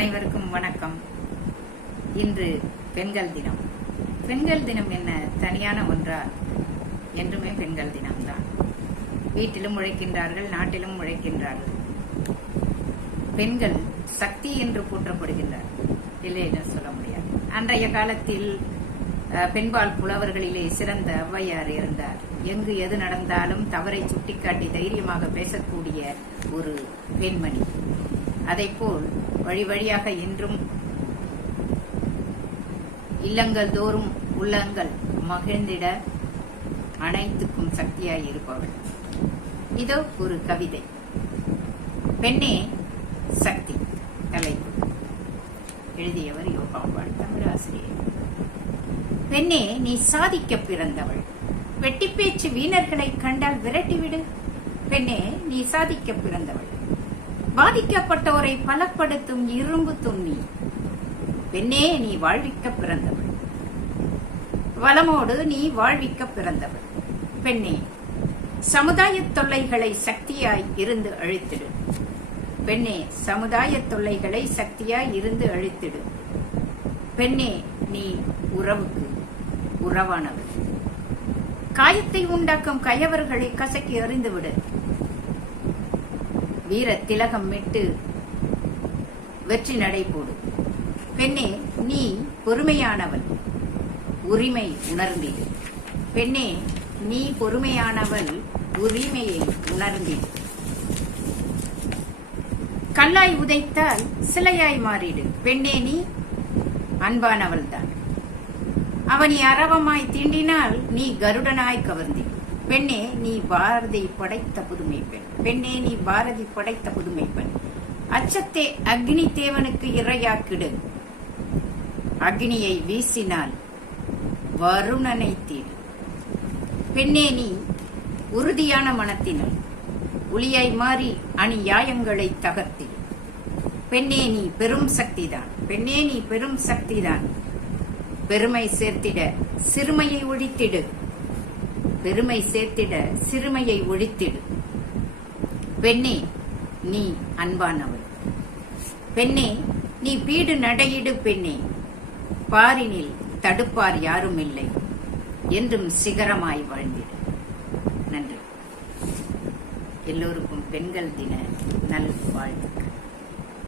அனைவருக்கும் வணக்கம். இன்று பெண்கள் தினம். பெண்கள் தினம் என்ன தனியான ஒன்றா? என்றுமே பெண்கள் தினம்தான். வீட்டிலும் உழைக்கின்றார்கள், நாட்டிலும் உழைக்கின்றார்கள். பெண்கள் சக்தி என்று போற்றப்படுகின்றார்கள், இல்லை என்று சொல்ல முடியாது. அன்றைய காலத்தில் பெண்பால் புலவர்களிலே சிறந்த ஔவையார் இருந்தார். எங்கு எது நடந்தாலும் தவறை சுட்டிக்காட்டி தைரியமாக பேசக்கூடிய ஒரு பெண்மணி. அதைப்போல் வழி வழியாக இன்றும் இல்லங்கள் தோறும் உள்ளங்கள் மகிழ்ந்திட அனைத்துக்கும் சக்தியாய் இருப்பவள். இதோ ஒரு கவிதை. பெண்ணே சக்தி. தலைப்பு எழுதியவர் யோகாம்பாள், தமிழாசிரியர். பெண்ணே, நீ சாதிக்க பிறந்தவள். வெட்டிப்பேச்சு வீணர்களை கண்டால் விரட்டிவிடு. பெண்ணே, நீ சாதிக்க பிறந்தவள். பாதிக்கப்பட்டோரை பலப்படுத்தும் இரும்பு துண்ணி. பெண்ணே, நீ வாழ்விக்க பிறந்தவள். வளமோடு நீ வாழ்விக்க பிறந்தவள். பெண்ணே, சமுதாய தொல்லைகளை சக்தியாய் இருந்து அழித்திடு. பெண்ணே, சமுதாய தொல்லைகளை சக்தியாய் இருந்து அழித்திடு. பெண்ணே, நீ உறவுக்கு உறவானவள். காயத்தை உண்டாக்கும் கயவர்களை கசக்கி அறிந்துவிடு. வீர திலகம் விட்டு வெற்றி நடை போடு. பெண்ணே, நீ பொறுமையானவள். உரிமை உணர்ந்திடு. பெண்ணே, நீ பொறுமையானவள். உரிமையை உணர்ந்திடு. கல்லாய் உதைத்தால் சிலையாய் மாறிடு. பெண்ணே, நீ அன்பானவள் தான். அவனை அரவமாய் தீண்டினால் நீ கருடனாய் கவர்ந்திடு. பெண்ணே, நீ பாரதி படைத்த புதுமை பெண். பெண்ணே, நீ பாரதி படைத்த புதுமை பெண். அச்சத்தை அக்னி தேவனுக்கு இரையாக்கிடு. அக்னியை வீசினால் வருணனை தீடு. பெண்ணே, நீ உறுதியான மனத்தினள். ஒளியாய் மாறி அநியாயங்களை தகர்த்திடு. பெண்ணே, நீ பெரும் சக்திதான். பெண்ணே, நீ பெரும் சக்திதான். பெருமை சேர்த்திட சிறுமையை ஒழித்திடு. பெருமை சேர்த்திட சிறுமையை ஒழித்திடு. பெண்ணே, நீ அன்பானவள். பெண்ணே, நீ பீடு நடையிடு. பெண்ணே, பாரினில் தடுப்பார் யாரும் இல்லை. என்றும் சிகரமாய் வாழ்ந்திடு. நன்றி. எல்லோருக்கும் பெண்கள் தின நல்வாழ்த்து.